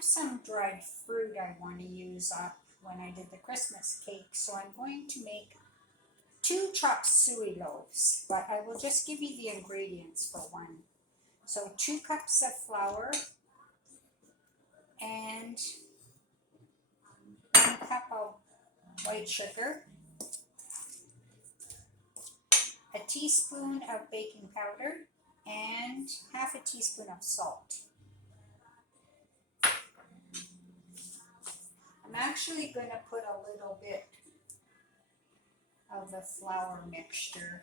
have some dried fruit I want to use up when I did the Christmas cake, so I'm going to make 2 Chop Suey loaves, but I will just give you the ingredients for one. So 2 cups of flour and 1 cup of white sugar, a teaspoon of baking powder, and half a teaspoon of salt. I'm actually going to put a little bit of the flour mixture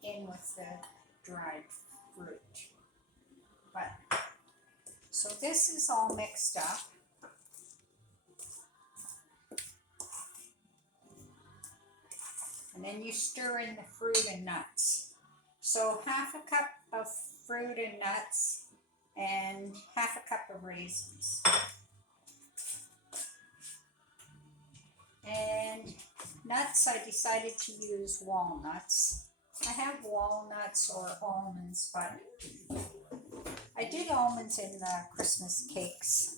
in with the dried fruit. So this is all mixed up. And then you stir in the fruit and nuts. So half a cup of fruit and nuts and half a cup of raisins. And nuts, I decided to use walnuts. I have walnuts or almonds, but I did almonds in the Christmas cakes.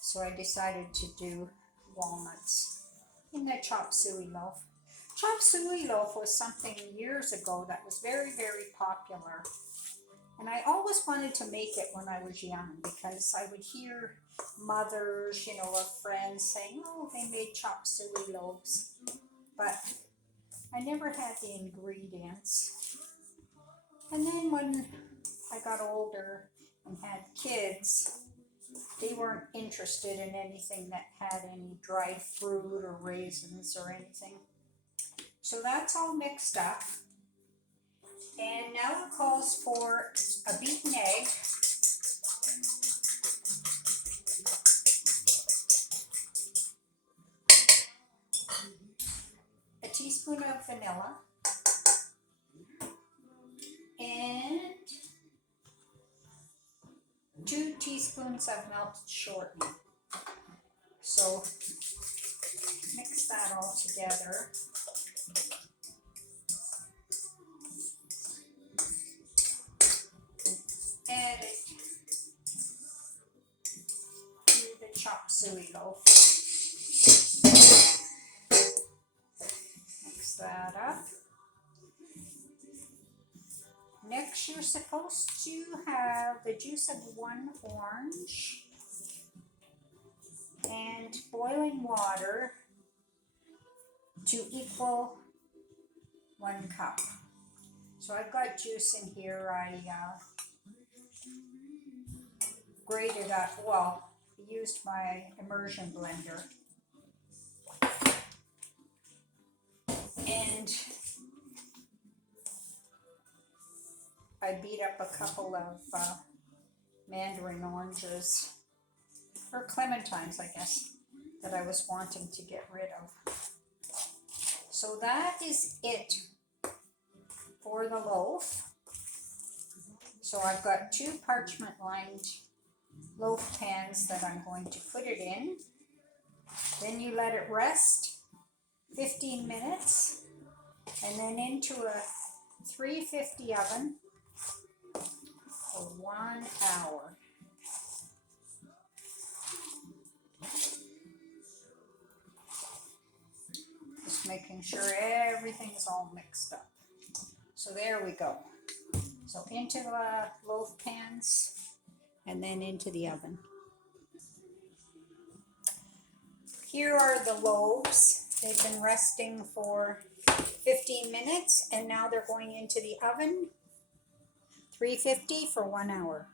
So I decided to do walnuts in the Chop Suey loaf. Chop Suey loaf was something years ago that was very, very popular. And I always wanted to make it when I was young because I would hear mothers, or friends saying, oh, they made Chop Suey loaves. But I never had the ingredients. And then when I got older and had kids, they weren't interested in anything that had any dried fruit or raisins or anything. So that's all mixed up. And now it calls for a beaten egg, a teaspoon of vanilla, and 2 teaspoons of melted shortening. So mix that all together. Add it to the Chop Suey loaf. Mix that up. Next, you're supposed to have the juice of 1 orange and boiling water to equal 1 cup. So I've got juice in here. I grated up, used my immersion blender. And I beat up a couple of mandarin oranges, or clementines, I guess, that I was wanting to get rid of. So that is it for the loaf. So I've got 2 parchment lined loaf pans that I'm going to put it in. Then you let it rest 15 minutes and then into a 350 oven for 1 hour. Just making sure everything's all mixed up. So there we go. So into the loaf pans and then into the oven. Here are the loaves. They've been resting for 15 minutes and now they're going into the oven, 350 for 1 hour.